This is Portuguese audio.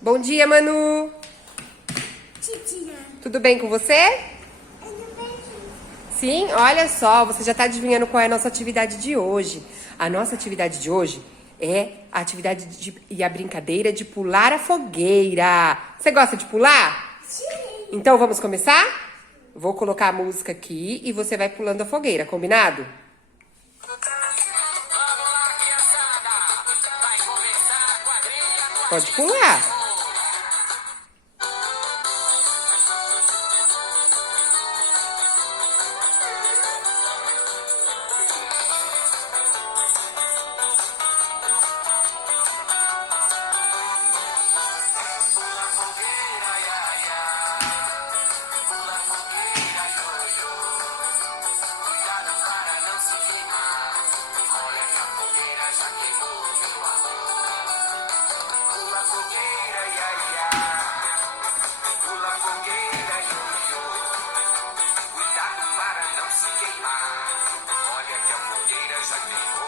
Bom dia, Manu. Titia. Tudo bem com você? Tudo bem? Sim, olha só, você já está adivinhando qual é a nossa atividade de hoje. A nossa atividade de hoje é a atividade e a brincadeira de pular a fogueira. Você gosta de pular? Sim. Então vamos começar? Vou colocar a música aqui e você vai pulando a fogueira, combinado? Pode pular. Olha que a fogueira já queimou.